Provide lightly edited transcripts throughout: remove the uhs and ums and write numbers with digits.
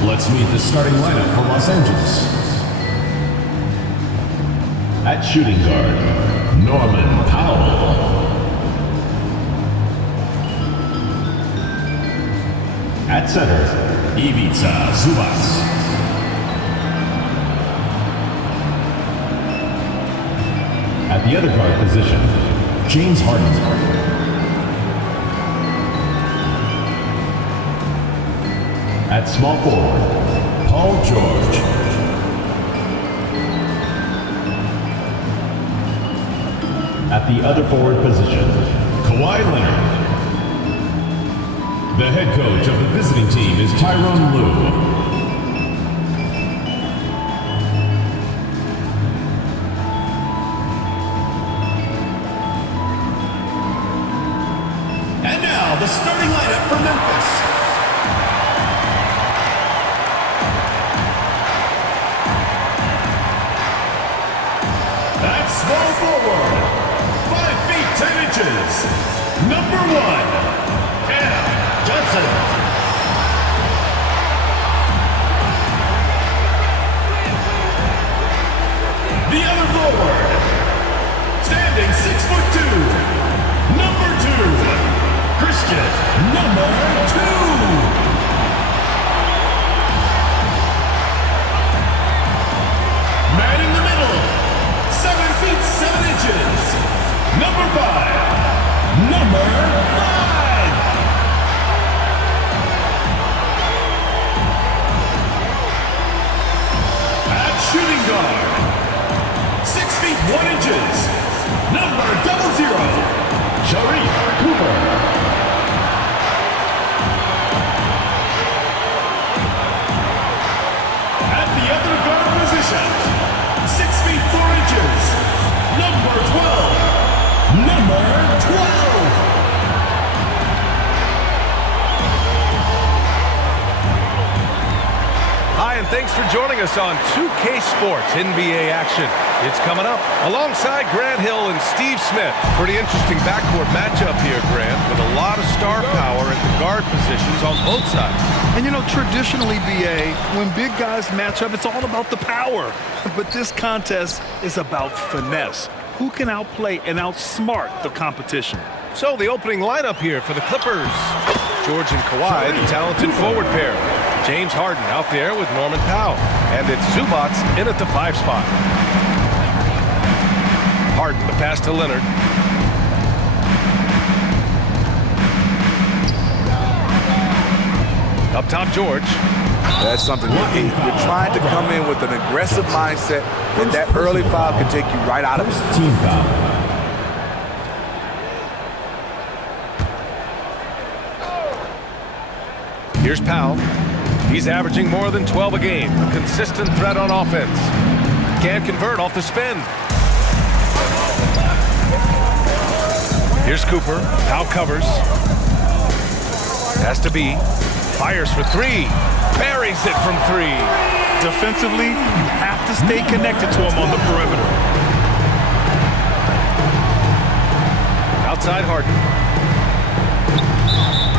Let's meet the starting lineup for Los Angeles. At shooting guard, Norman Powell. At center, Ivica Zubac. At the other guard position, James Harden. At small forward, Paul George. At the other forward position, Kawhi Leonard. The head coach of the visiting team is Tyronn Lue. And now, the starting lineup for Memphis. At small forward, 5 feet 10 inches, number 1, Cam Johnson. The other forward, standing 6'2", number 2, Christian, number 2. Man in the middle, 7 feet 7 inches, number 5, number 5. Shooting guard, 6 feet 1 inches, number 00, Sharif Cooper. At the other guard position, 6 feet 4 inches, number 12, number 12. Hi, and thanks for joining us on 2K Sports NBA action. It's coming up alongside Grant Hill and Steve Smith. Pretty interesting backcourt matchup here, Grant, with a lot of star power at the guard positions on both sides. And you know, traditionally, BA, when big guys match up, it's all about the power. But this contest is about finesse. Who can outplay and outsmart the competition? So the opening lineup here for the Clippers. George and Kawhi, the talented forward pair. James Harden out there with Norman Powell. And it's Zubac in at the 5 spot. Harden, the pass to Leonard. Up top, George. That's something you need. You're trying to come in with an aggressive mindset, and that early foul can take you right out of it. Team foul. Here's Powell. He's averaging more than 12 a game. A consistent threat on offense. Can't convert off the spin. Here's Cooper. Powell covers. Has to be. Fires for 3. Buries it from 3. Defensively, you have to stay connected to him on the perimeter. Outside Harden.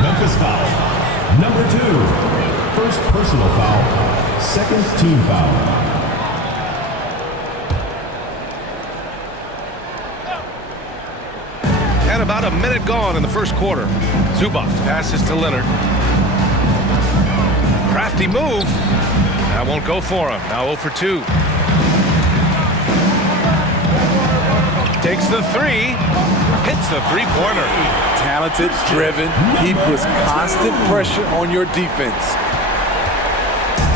Memphis foul. Number 2. First personal foul. Second team foul. And about a minute gone in the first quarter. Zubac passes to Leonard. Crafty move. That won't go for him. Now 0 for 2. Takes the 3. Hits the three-pointer. Talented, driven. He puts constant pressure on your defense.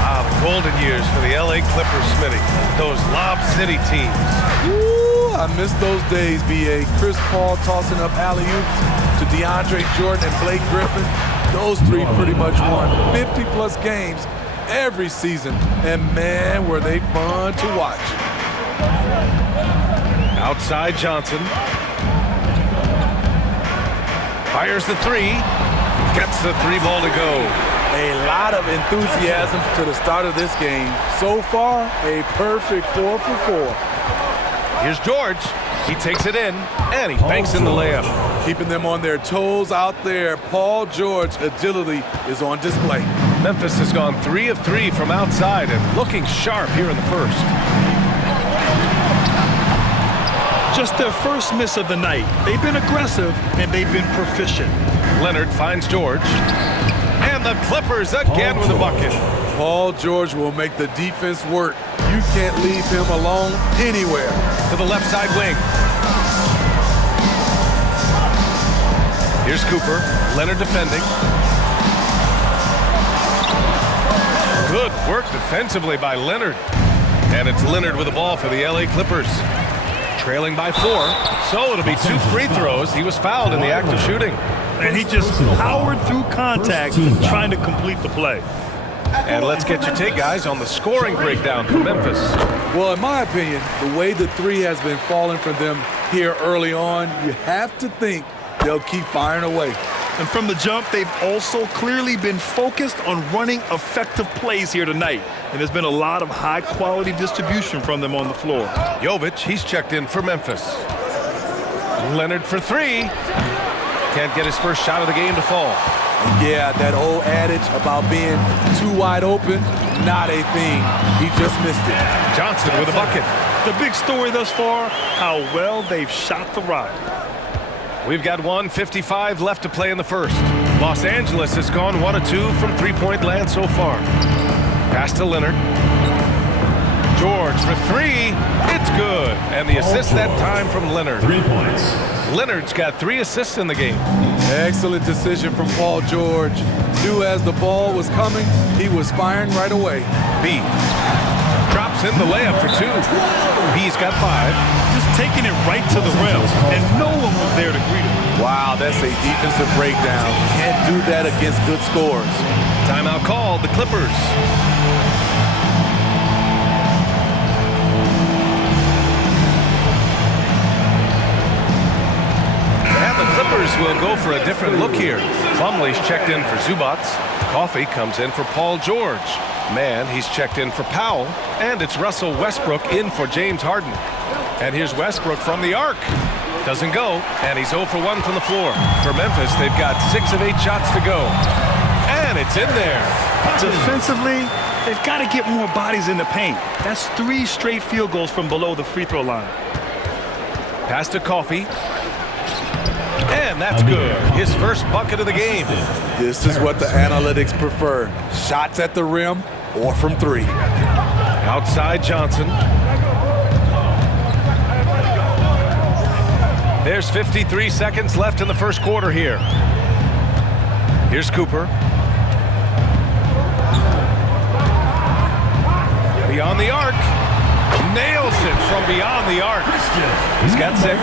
Ah, the golden years for the LA Clippers, Smitty. Those Lob City teams. Ooh, I miss those days, B.A. Chris Paul tossing up alley-oops to DeAndre Jordan and Blake Griffin. Those 3 pretty much won 50-plus games every season. And, man, were they fun to watch. Outside Johnson. Fires the 3. Gets the 3 ball to go. A lot of enthusiasm to the start of this game. So far, a perfect 4 for 4. Here's George. He takes it in, and he banks in the layup. keeping them on their toes out there. Paul George agility is on display. Memphis has gone 3 of 3 from outside and looking sharp here in the first. Just their first miss of the night. They've been aggressive and they've been proficient. Leonard finds George. And the Clippers again with a bucket. Paul George will make the defense work. You can't leave him alone anywhere. To the left side wing. Here's Cooper. Leonard defending. Good work defensively by Leonard. And it's Leonard with the ball for the LA Clippers. Trailing by 4. So it'll be 2 free throws. He was fouled in the act of shooting. And he just powered through contact trying to complete the play. And let's get your take, guys, on the scoring breakdown for Memphis. Well, in my opinion, the way the three has been falling for them here early on, you have to think they'll keep firing away. And from the jump, they've also clearly been focused on running effective plays here tonight. And there's been a lot of high-quality distribution from them on the floor. Jovic, he's checked in for Memphis. Leonard for 3. Can't get his first shot of the game to fall. Yeah, that old adage about being too wide open, not a thing. He just missed it. Johnson with a bucket. The big story thus far, how well they've shot the rock. We've got 1:55 left to play in the first. Los Angeles has gone 1 of 2 from three-point land so far. Pass to Leonard. George for 3. It's good. And the assist that time from Leonard. 3 points. Leonard's got 3 assists in the game. Excellent decision from Paul George. Knew as the ball was coming, he was firing right away. B drops in the layup for 2. B's got 5. Just taking it right to the rim, and no one was there to greet him. Wow, that's a defensive breakdown. Can't do that against good scores. Timeout called, the Clippers. And the Clippers will go for a different look here. Plumlee's checked in for Zubats. Coffey comes in for Paul George. Man, he's checked in for Powell. And it's Russell Westbrook in for James Harden. And here's Westbrook from the arc. Doesn't go, and he's 0 for 1 from the floor. For Memphis, they've got 6 of 8 shots to go. And it's in there. Defensively, they've got to get more bodies in the paint. That's 3 straight field goals from below the free throw line. Pass to Coffey. And that's good. His first bucket of the game. This is what the analytics prefer. Shots at the rim or from 3. Outside Johnson. There's 53 seconds left in the first quarter here. Here's Cooper. Beyond the arc. Nails it from beyond the arc. He's got 6.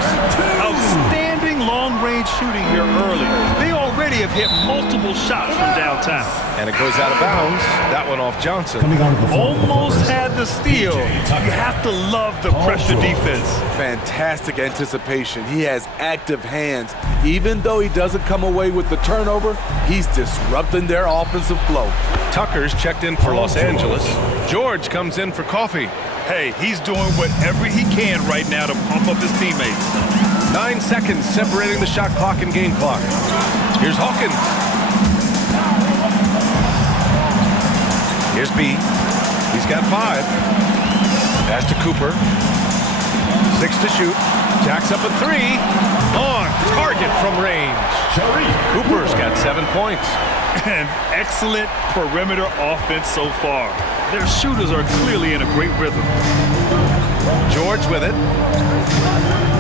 Outstanding long-range shooting here early. They already have hit multiple shots from downtown. And it goes out of bounds. That one off Johnson. Almost had the steal. You have to love the pressure defense. Fantastic anticipation. He has active hands. Even though he doesn't come away with the turnover, he's disrupting their offensive flow. Tucker's checked in for Los Angeles. George comes in for Coffey. Hey, he's doing whatever he can right now to pump up his teammates. 9 seconds separating the shot clock and game clock. Here's Hawkins. Here's B. He's got 5. Pass to Cooper. 6 to shoot. Jacks up a 3. On target from range. Cooper's got 7 points. And excellent perimeter offense so far. Their shooters are clearly in a great rhythm. George with it.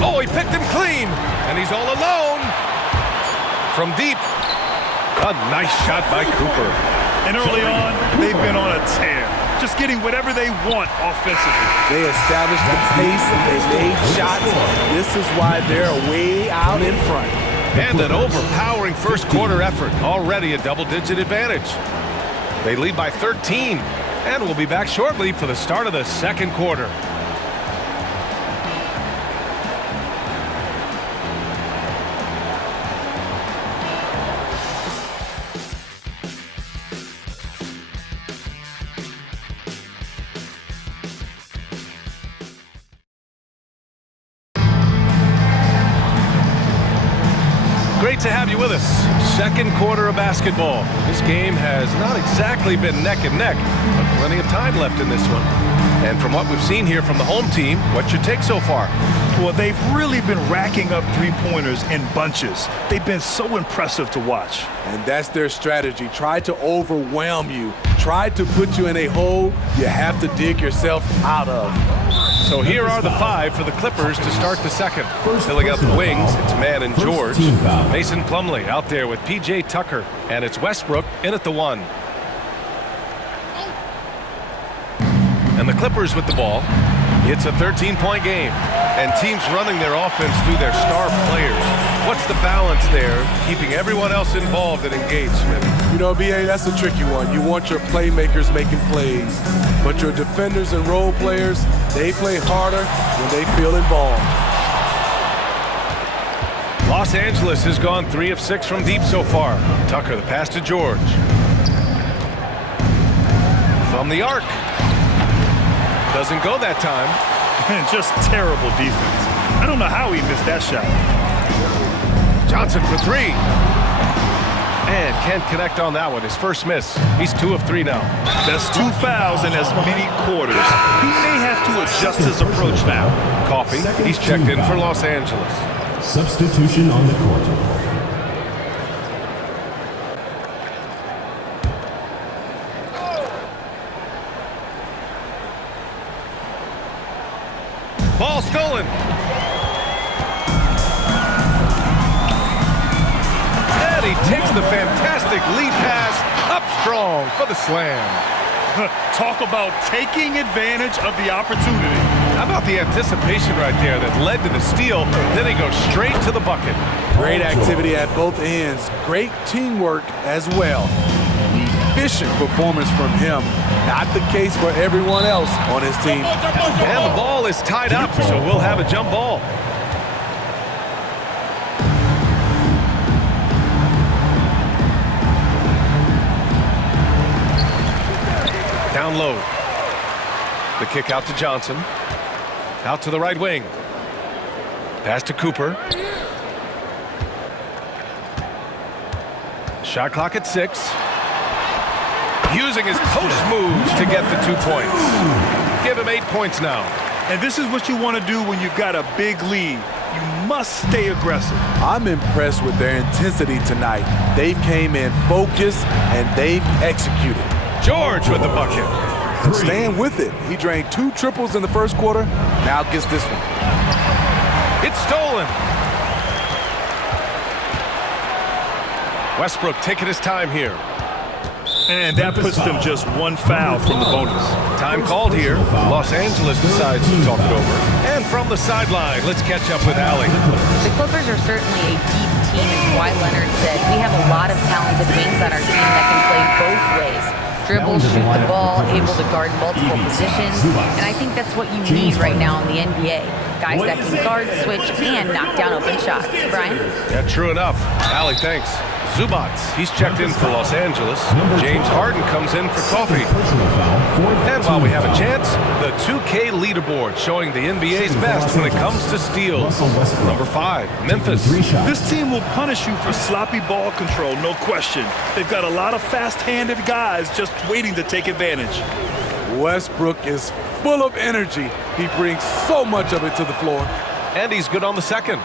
Oh, he picked him clean. And he's all alone. From deep. A nice shot by Cooper. And early on, they've been on a tear. Just getting whatever they want offensively. They established the pace, they made shots. This is why they're way out in front. And an overpowering first quarter effort. Already a double-digit advantage. They lead by 13. And we'll be back shortly for the start of the second quarter. Great to have you with us. Second quarter of basketball. This game has not exactly been neck and neck, but plenty of time left in this one. And from what we've seen here from the home team, what's your take so far? Well, they've really been racking up three-pointers in bunches. They've been so impressive to watch. And that's their strategy. Try to overwhelm you. Try to put you in a hole you have to dig yourself out of. So here are the five for the Clippers to start the second. Filling up the wings, it's Mann and George. Mason Plumlee out there with P.J. Tucker. And it's Westbrook in at the one. And the Clippers with the ball. It's a 13-point game. And teams running their offense through their star players. What's the balance there, keeping everyone else involved and engaged, Smith? You know, B.A., that's a tricky one. You want your playmakers making plays. But your defenders and role players, they play harder when they feel involved. Los Angeles has gone 3 of 6 from deep so far. Tucker, the pass to George. From the arc. Doesn't go that time. And just terrible defense. I don't know how he missed that shot. Johnson for three. And can't connect on that one. His first miss. He's 2 of 3 now. That's 2 fouls in as many quarters. He may have to adjust his approach now. Coffee, he's checked in for Los Angeles. Substitution on the court. Ball stolen. And he takes the fantastic lead pass up strong for the slam. Talk about taking advantage of the opportunity. How about the anticipation right there that led to the steal? Then he goes straight to the bucket. Great activity at both ends. Great teamwork as well. Efficient performance from him. Not the case for everyone else on his team. And the ball is tied up, so we'll have a jump ball. Down low. The kick out to Johnson. Out to the right wing. Pass to Cooper. Shot clock at 6. Using his post moves to get the 2 points. Give him 8 points now. And this is what you want to do when you've got a big lead. You must stay aggressive. I'm impressed with their intensity tonight. They came in focused and they've executed. George with the bucket. Staying with it. He drained 2 triples in the first quarter. Now gets this one. It's stolen. Westbrook taking his time here. And that puts them just 1 foul from the bonus. Time called here. Los Angeles decides to talk it over. And from the sideline, let's catch up with Allie. The Clippers are certainly a deep team, and Kawhi Leonard said, we have a lot of talented wings on our team that can play both ways. Dribble, shoot the ball, able to guard multiple positions. And I think that's what you need right now in the NBA. Guys that can guard, switch, and knock down open shots. Brian? Yeah, true enough. Allie, thanks. Zubats, he's checked in for Los Angeles. James Harden comes in for Coffee. And while we have a chance, the 2K leaderboard showing the NBA's best when it comes to steals. Number 5, Memphis. This team will punish you for sloppy ball control, no question. They've got a lot of fast-handed guys just waiting to take advantage. Westbrook is full of energy. He brings so much of it to the floor. And he's good on the second.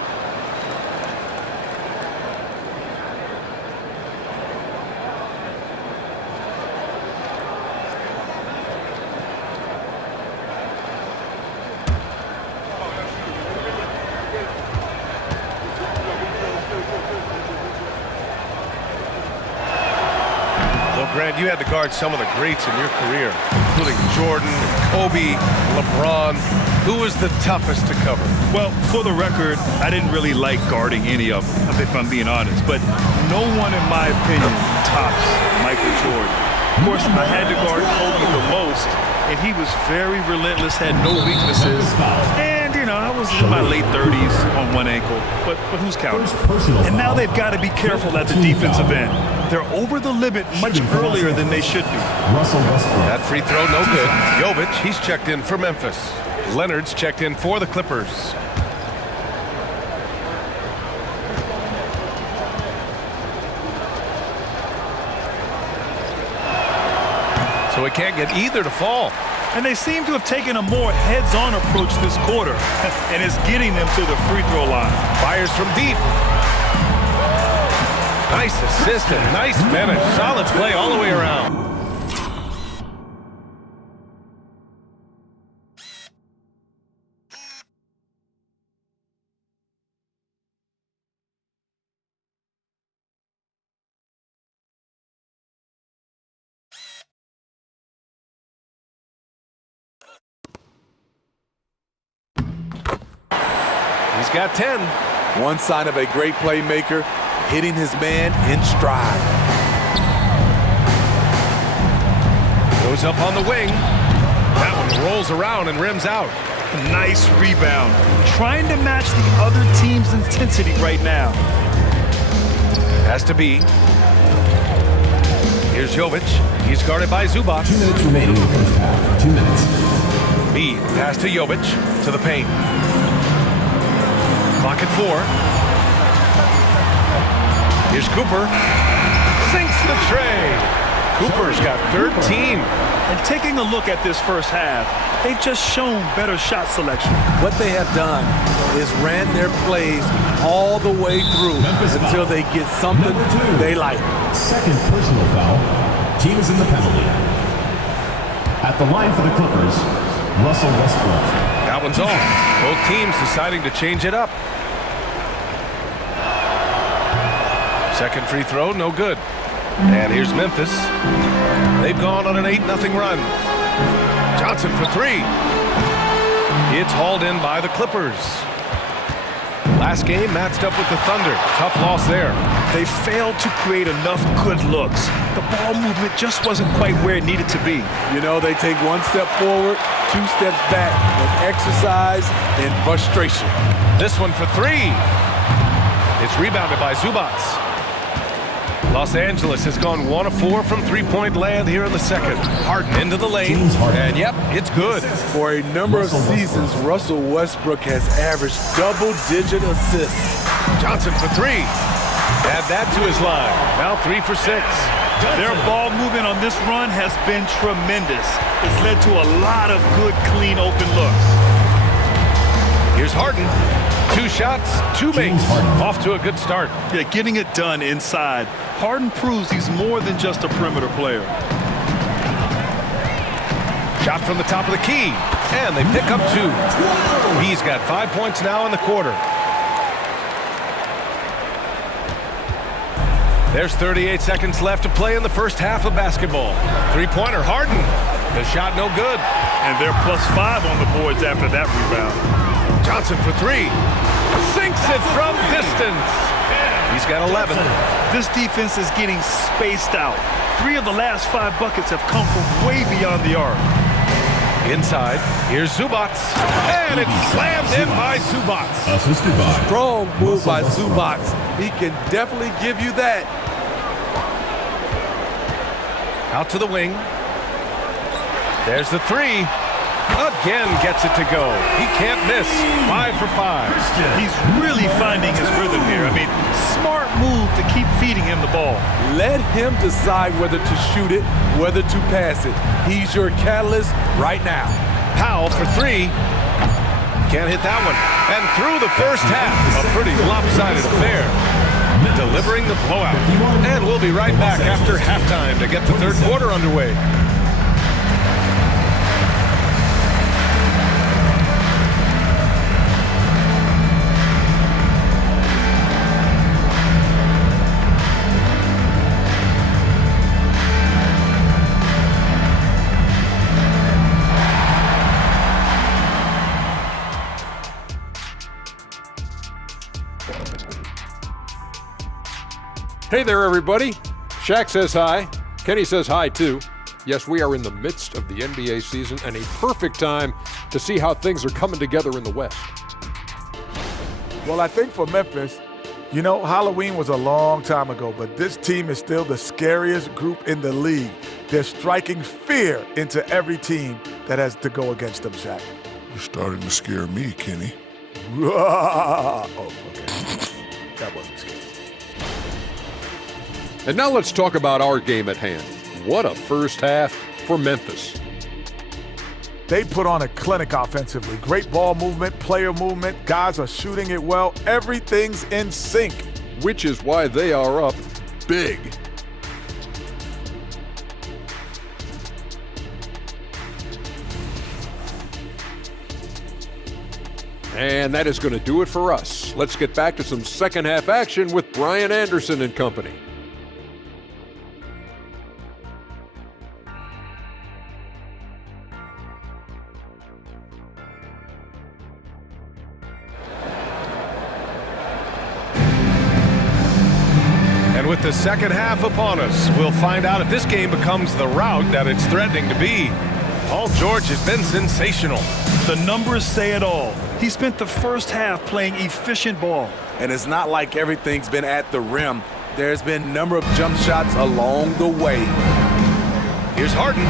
Grant, you had to guard some of the greats in your career, including Jordan, Kobe, LeBron. Who was the toughest to cover? Well, for the record, I didn't really like guarding any of them, if I'm being honest. But no one, in my opinion, tops Michael Jordan. Of course, I had to guard Kobe the most, and he was very relentless, had no weaknesses. And, you know, I was in my late 30s on one ankle, but who's counting? And now they've got to be careful at the defensive end. They're over the limit much earlier than they should be. That free throw, no good. Jovic, he's checked in for Memphis. Leonard's checked in for the Clippers. so he can't get either to fall. And they seem to have taken a more heads-on approach this quarter, and it's getting them to the free throw line. Fires from deep. Nice assist and nice finish. Solid play all the way around. He's got 10. One sign of a great playmaker, hitting his man in stride. Goes up on the wing. That one rolls around and rims out. Nice rebound. Trying to match the other team's intensity right now. Has to be. Here's Jovic. He's guarded by Zubac. 2 minutes remaining in the first half. 2 minutes. Mead pass to Jovic to the paint. Clock at 4. Here's Cooper. Sinks the tray. Cooper's got 13. And taking a look at this first half, they've just shown better shot selection. What they have done is ran their plays all the way through until they get something they like. Second personal foul. Teams in the penalty. At the line for the Clippers, Russell Westbrook. That one's off. Both teams deciding to change it up. Second free throw, no good. And here's Memphis. They've gone on an 8-0 run. Johnson for 3. It's hauled in by the Clippers. Last game matched up with the Thunder. Tough loss there. They failed to create enough good looks. The ball movement just wasn't quite where it needed to be. You know, they take 1 step forward, 2 steps back with exercise and frustration. This one for 3. It's rebounded by Zubac. Los Angeles has gone 1 of 4 from three-point land here in the second. Harden into the lane, and yep, it's good. For a number of seasons, Russell Westbrook has averaged double-digit assists. Johnson for 3. Add that to his line. Now 3 for 6. Their ball movement on this run has been tremendous. It's led to a lot of good, clean, open looks. Here's Harden. 2 shots, 2 makes. Off to a good start. Yeah, getting it done inside. Harden proves he's more than just a perimeter player. Shot from the top of the key, and they pick up 2. He's got 5 points now in the quarter. There's 38 seconds left to play in the first half of basketball. Three-pointer, Harden. The shot no good. And they're +5 on the boards after that rebound. Johnson for 3. Sinks it from distance. He's got 11. This defense is getting spaced out. 3 of the last 5 buckets have come from way beyond the arc. Inside, here's Zubac. And it's slammed in by Zubac. Assisted by. Strong move by Zubac. He can definitely give you that. Out to the wing. There's the 3. Again gets it to go. He can't miss. 5 for 5. He's really finding his rhythm here. I mean, smart move to keep feeding him the ball. Let him decide whether to shoot it, whether to pass it. He's your catalyst right now. Powell for 3. Can't hit that one. And through the first half, a pretty lopsided affair. Delivering the blowout. And we'll be right back after halftime to get the third quarter underway. Hey there, everybody. Shaq says hi. Kenny says hi, too. Yes, we are in the midst of the NBA season and a perfect time to see how things are coming together in the West. Well, I think for Memphis, you know, Halloween was a long time ago, but this team is still the scariest group in the league. They're striking fear into every team that has to go against them, Shaq. You're starting to scare me, Kenny. Oh, okay. That wasn't scary. And now let's talk about our game at hand. what a first half for Memphis. They put on a clinic offensively. Great ball movement, player movement. Guys are shooting it well. Everything's in sync. Which is why they are up big. And that is going to do it for us. Let's get back to some second half action with Brian Anderson and company. And with the second half upon us, we'll find out if this game becomes the rout that it's threatening to be. Paul George has been sensational. The numbers say it all. He spent the first half playing efficient ball. And it's not like everything's been at the rim. There's been a number of jump shots along the way. Here's Harden.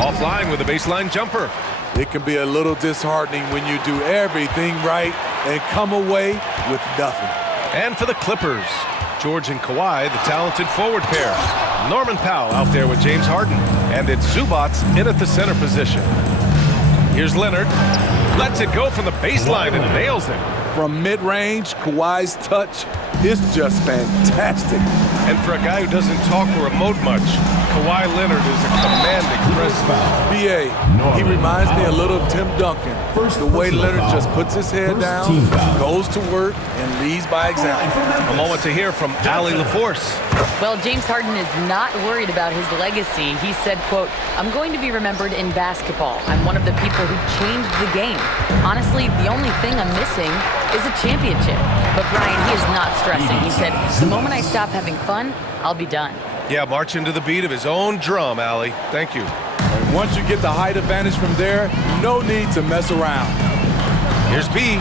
Offline with a baseline jumper. It can be a little disheartening when you do everything right and come away with nothing. And for the Clippers, George and Kawhi, the talented forward pair. Norman Powell out there with James Harden. And it's Zubac in at the center position. Here's Leonard. Lets it go from the baseline and nails it. From mid-range, Kawhi's touch is just fantastic. And for a guy who doesn't talk or emote much, Kawhi Leonard is a commanding presence. B.A., he reminds me a little of Tim Duncan. The way Leonard just puts his head down, goes to work, and leads by example. A moment to hear from Allie LaForce. Well, James Harden is not worried about his legacy. He said, quote, "I'm going to be remembered in basketball. I'm one of the people who changed the game. Honestly, the only thing I'm missing is a championship." But Brian, he is not stressing. He said, "The moment I stop having fun, I'll be done." Yeah, marching to the beat of his own drum, Allie. Thank you. And once you get the height advantage from there, no need to mess around. Here's B.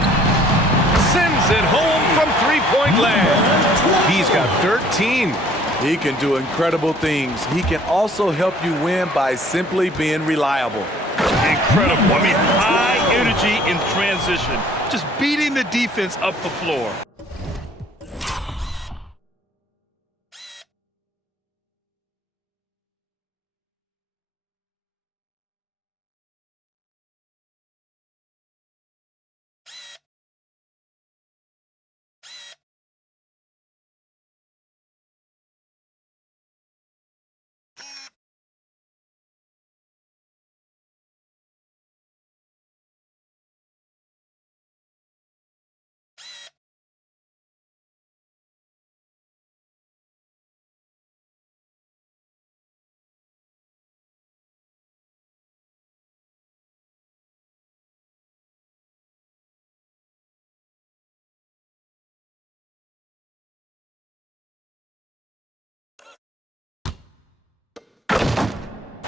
Sends it home from three-point land. B's got 13. He can do incredible things. He can also help you win by simply being reliable. Incredible. I mean, high energy in transition. Just beating the defense up the floor.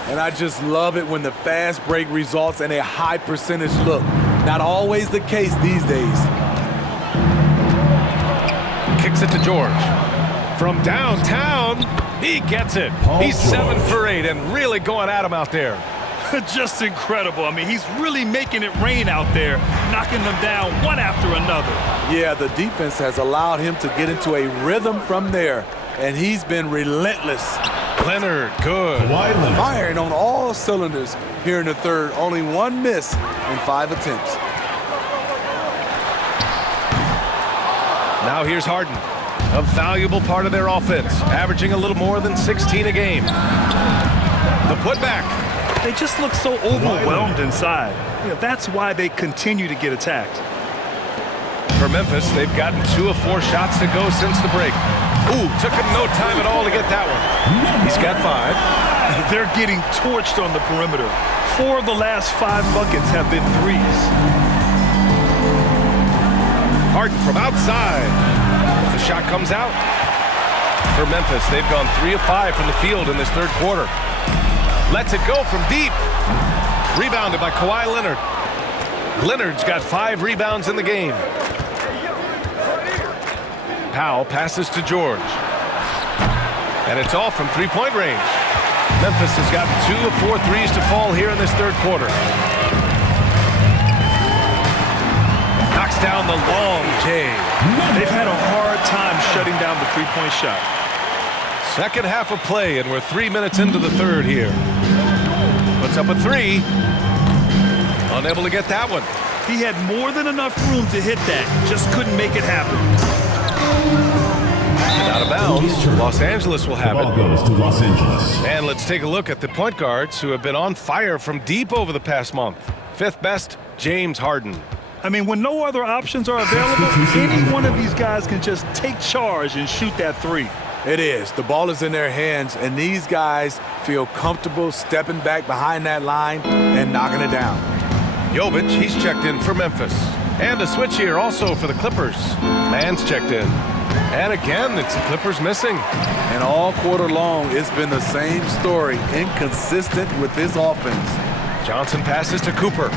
And I just love it when the fast break results in a high percentage look. Not always the case these days. Kicks it to George. From downtown, he gets it. He's 7 for 8 and really going at him out there. Just incredible. I mean, he's really making it rain out there, knocking them down one after another. Yeah, the defense has allowed him to get into a rhythm from there, and he's been relentless. Leonard, good. Firing on all cylinders here in the third. Only one miss in 5 attempts. Now here's Harden, a valuable part of their offense, averaging a little more than 16 a game. The putback. They just look so overwhelmed inside. You know, that's why they continue to get attacked. For Memphis, they've gotten 2 of 4 shots to go since the break. Ooh, took him no time at all to get that one. He's got 5. They're getting torched on the perimeter. 4 of the last 5 buckets have been threes. Harden from outside. The shot comes out. For Memphis, they've gone 3 of 5 from the field in this third quarter. Lets it go from deep. Rebounded by Kawhi Leonard. Leonard's got 5 rebounds in the game. Powell passes to George. And it's all from three-point range. Memphis has gotten 2 of 4 threes to fall here in this third quarter. Knocks down the long J. They've had a hard time shutting down the three-point shot. Second half of play, and we're 3 minutes into the third here. Puts up a three. Unable to get that one. He had more than enough room to hit that. Just couldn't make it happen. And out of bounds. Los Angeles will have Ball it. goes to Los Angeles. And let's take a look at the point guards who have been on fire from deep over the past month. Fifth best, James Harden. I mean, when no other options are available, any one of these guys can just take charge and shoot that three. It is. The ball is in their hands, and these guys feel comfortable stepping back behind that line and knocking it down. Jovic, he's checked in for Memphis. And a switch here also for the Clippers. Mann's checked in. And again, it's the Clippers missing. And all quarter long, it's been the same story, inconsistent with this offense. Johnson passes to Cooper.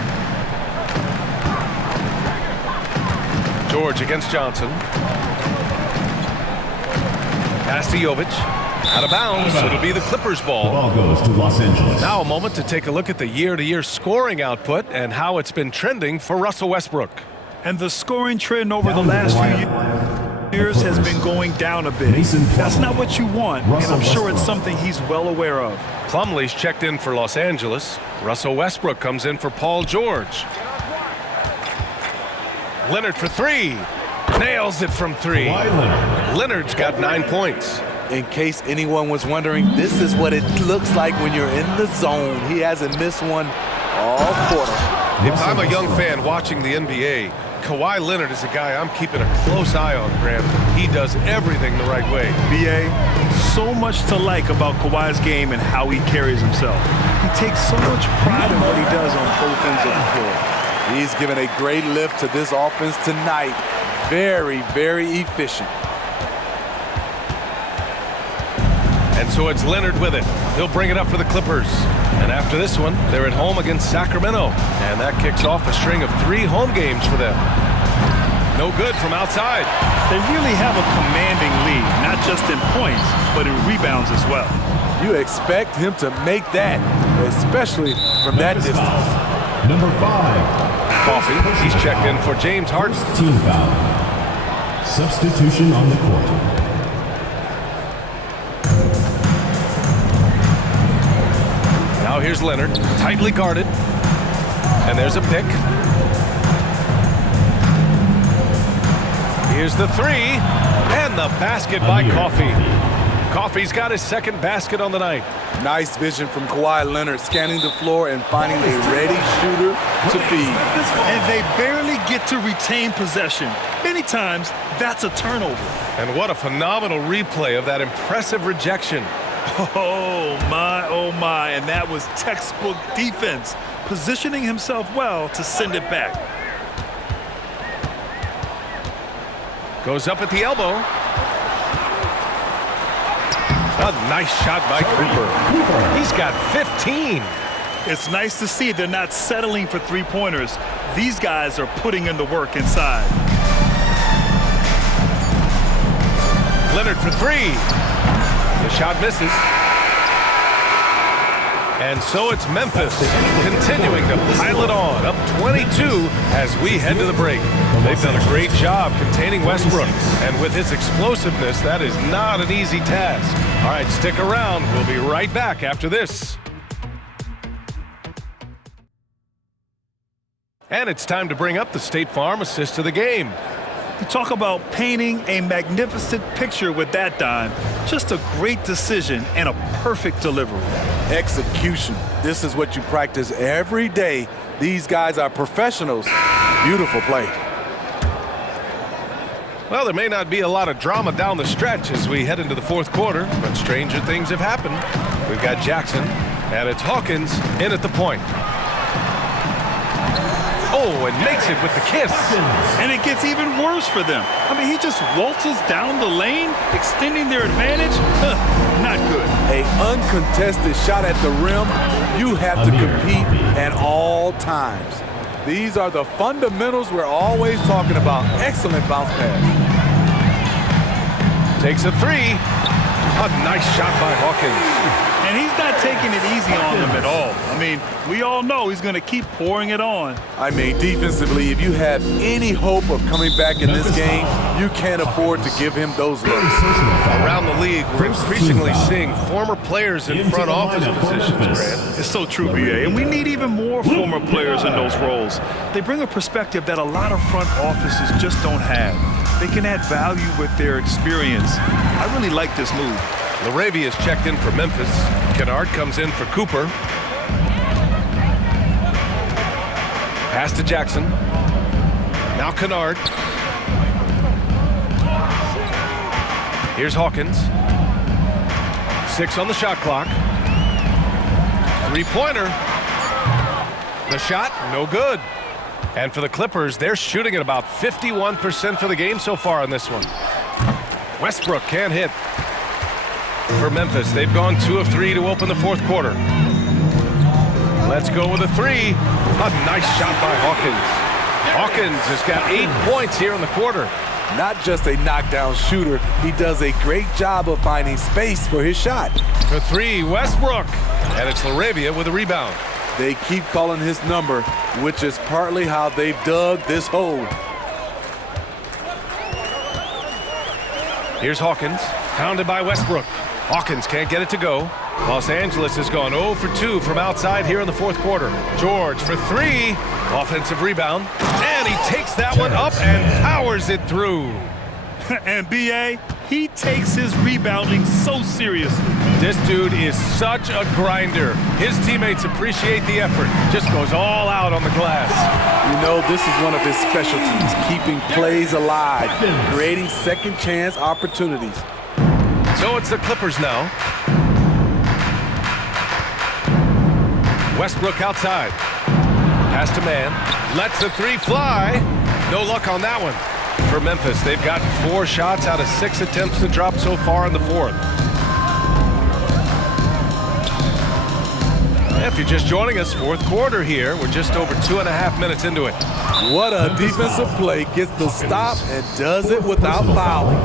George against Johnson. Pass to Jovic. Out of bounds. It'll be the Clippers The ball. ball goes to Los Angeles. Now a moment to take a look at the year-to-year scoring output and how it's been trending for Russell Westbrook. And the scoring trend over the last few years has been going down a bit. That's not what you want, and I'm sure it's something he's well aware of. Plumlee's checked in for Los Angeles. Russell Westbrook comes in for Paul George. Leonard for three. Nails it from three. Leonard's got 9 points. In case anyone was wondering, this is what it looks like when you're in the zone. He hasn't missed one all quarter. If I'm a young fan watching the NBA, Kawhi Leonard is a guy I'm keeping a close eye on, Grant. He does everything the right way. BA, so much to like about Kawhi's game and how he carries himself. He takes so much pride in what he does on both ends of the floor. He's given a great lift to this offense tonight. Very, very efficient. And so it's Leonard with it. He'll bring it up for the Clippers. And after this one, they're at home against Sacramento. And that kicks off a string of 3 home games for them. No good from outside. They really have a commanding lead, not just in points, but in rebounds as well. You expect him to make that, especially from that distance. Number 5. Coffee, he's checked in for James Harden. First team foul. Substitution on the court. Now here's Leonard, tightly guarded. And there's a pick. Here's the three. And the basket by Coffee. Coffee's got his second basket on the night. Nice vision from Kawhi Leonard, scanning the floor and finding a ready shooter to feed. And they barely get to retain possession. Many times, that's a turnover. And what a phenomenal replay of that impressive rejection. Oh my, and that was textbook defense, positioning himself well to send it back. Goes up at the elbow. A nice shot by Cooper. He's got 15. It's nice to see they're not settling for three-pointers. These guys are putting in the work inside. Leonard for three. The shot misses. And so it's Memphis continuing to pile it on, up 22 as we head to the break. They've done a great job containing Westbrook, and with his explosiveness, that is not an easy task. All right, stick around. We'll be right back after this. And it's time to bring up the State Farm assist of the game. You talk about painting a magnificent picture with that dime. Just a great decision and a perfect delivery. Execution. This is what you practice every day. These guys are professionals. Beautiful play. Well, there may not be a lot of drama down the stretch as we head into the fourth quarter, but stranger things have happened. We've got Jackson, and it's Hawkins in at the point. Oh, and makes it with the kiss. And it gets even worse for them. I mean, he just waltzes down the lane, extending their advantage. Not good. An uncontested shot at the rim. You have to compete at all times. These are the fundamentals we're always talking about. Excellent bounce pass. Takes a three. A nice shot by Hawkins. And he's not taking it easy on them at all. I I mean, we all know he's going to keep pouring it on. I mean, defensively, if you have any hope of coming back in this game, you can't afford to give him those looks. Around the league, we're increasingly seeing former players in front office positions, Grant. It's so true, BA, and we need even more former players in those roles. They bring a perspective that a lot of front offices just don't have. They can add value with their experience. I really like this move. LaRavia is checked in for Memphis. Kennard comes in for Cooper. Pass to Jackson. Now Kennard. Here's Hawkins. 6 on the shot clock. Three-pointer. The shot, no good. And for the Clippers, they're shooting at about 51% for the game so far in this one. Westbrook can't hit. For Memphis, they've gone 2 of 3 to open the fourth quarter. Let's go with a 3. A nice shot by Hawkins. Hawkins has got 8 points here in the quarter. Not just a knockdown shooter, he does a great job of finding space for his shot. For 3, Westbrook. And it's LaRavia with a rebound. They keep calling his number, which is partly how they've dug this hole. Here's Hawkins, pounded by Westbrook. Hawkins can't get it to go. Los Angeles has gone 0 for 2 from outside here in the fourth quarter. George for 3, offensive rebound, and he takes that one up and powers it through. And BA, he takes his rebounding so seriously. This dude is such a grinder. His teammates appreciate the effort. Just goes all out on the glass. You know, this is one of his specialties, keeping plays alive, creating second chance opportunities. So it's the Clippers now. Westbrook outside. Pass to man. Lets the 3 fly. No luck on that one. For Memphis, they've gotten 4 shots out of 6 attempts to drop so far in the fourth. If you're just joining us, fourth quarter here. We're just over 2.5 minutes into it. What a defensive play. Gets the stop and does it without fouling.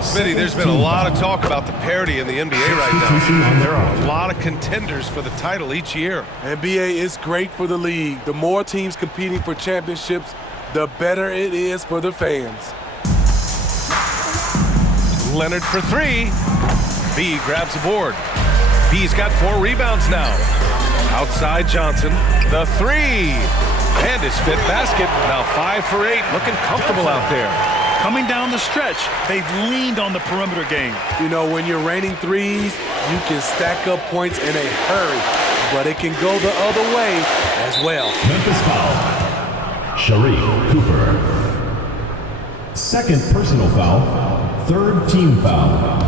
Smitty, there's been a lot of talk about the parity in the NBA right now. There are a lot of contenders for the title each year. NBA is great for the league. The more teams competing for championships, the better it is for the fans. Leonard for 3. B grabs the board. B's got 4 rebounds now. Outside Johnson, the 3. And his 5th basket, now 5 for 8, looking comfortable out there. Coming down the stretch, they've leaned on the perimeter game. You know, when you're raining threes, you can stack up points in a hurry, but it can go the other way as well. Memphis foul. Sharif Cooper. Second personal foul. Third team foul.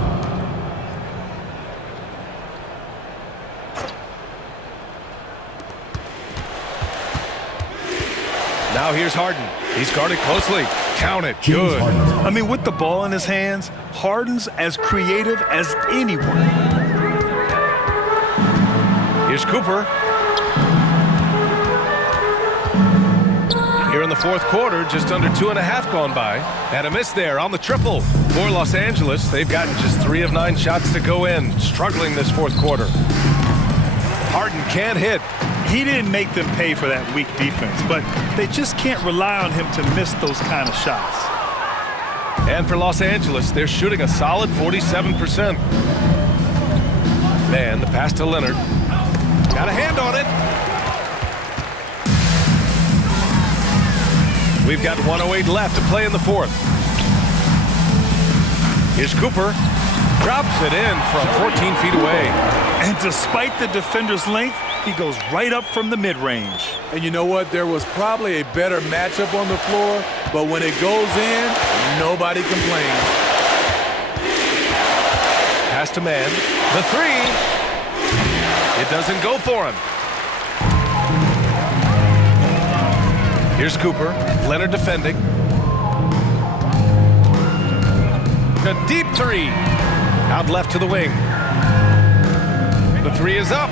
Now here's Harden. He's guarded closely. Count it. Good. I mean, with the ball in his hands, Harden's as creative as anyone. Here's Cooper. Here in the fourth quarter, just under 2.5 gone by. And a miss there on the triple. For Los Angeles, they've gotten just 3 of 9 shots to go in. Struggling this fourth quarter. Harden can't hit. He didn't make them pay for that weak defense, but they just can't rely on him to miss those kind of shots. And for Los Angeles, they're shooting a solid 47%. Man, the pass to Leonard. Got a hand on it. We've got 1:08 left to play in the fourth. Here's Cooper. Drops it in from 14 feet away. And despite the defender's length, he goes right up from the mid-range. And you know what? There was probably a better matchup on the floor, but when it goes in, nobody complains. Pass to man. The 3. It doesn't go for him. Here's Cooper. Leonard defending. A deep 3. Out left to the wing. The 3 is up.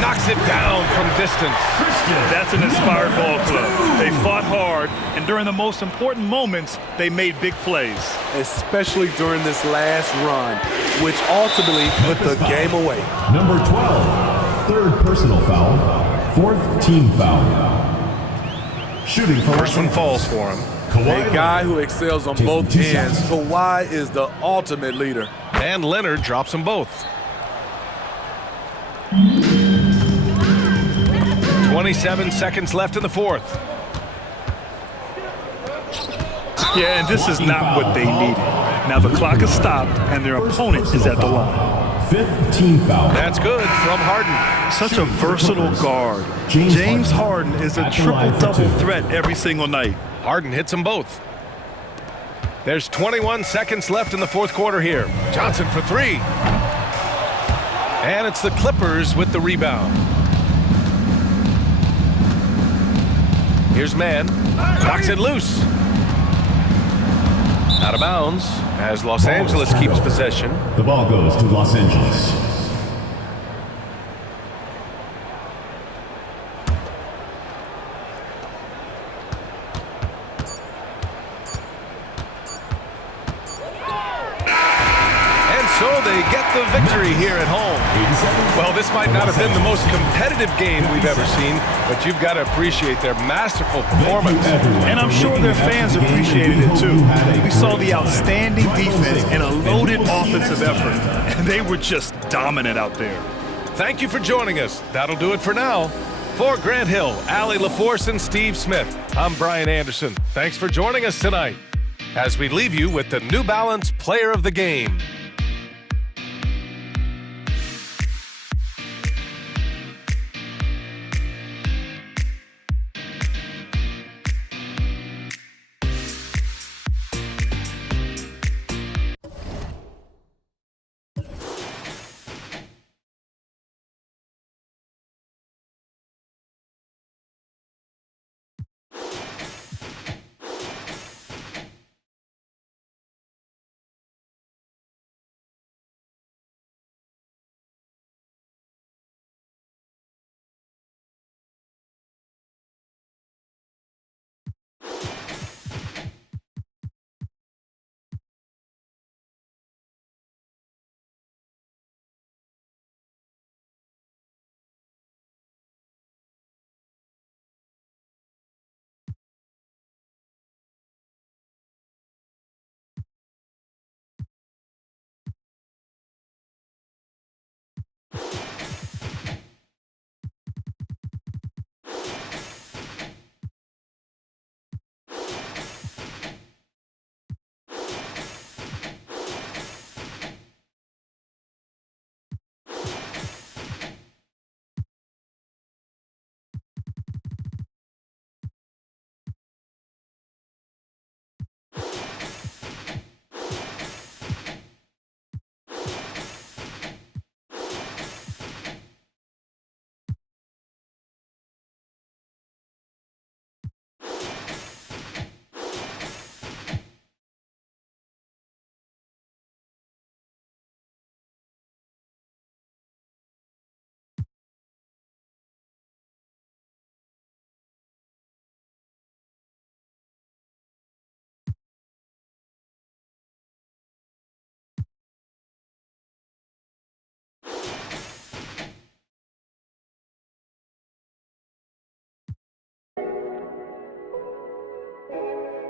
Knocks it down from distance. That's an inspired ball club. They fought hard, and during the most important moments, they made big plays. Especially during this last run, which ultimately put the game away. Number 12. third personal foul, fourth team foul. Shooting for First one falls for him. A guy who excels on both ends. Kawhi is the ultimate leader. And Leonard drops them both. 27 seconds left in the fourth. Yeah, and this is not what they needed. Now the clock is stopped and their opponent is at the line. Fifth team foul. That's good from Harden. Such a versatile guard. James Harden is a triple-double threat every single night. Harden hits them both. There's 21 seconds left in the fourth quarter here. Johnson for three. And it's the Clippers with the rebound. Here's Mann. Knocks it loose. Out of bounds as Los Angeles keeps possession. The ball goes to Los Angeles. So they get the victory here at home. Well, this might not have been the most competitive game we've ever seen, but you've got to appreciate their masterful performance. And I'm sure their fans appreciated it too. We saw the outstanding defense and a loaded offensive effort, and they were just dominant out there. Thank you for joining us. That'll do it for now. For Grant Hill, Allie LaForce, and Steve Smith, I'm Brian Anderson. Thanks for joining us tonight as we leave you with the New Balance Player of the Game.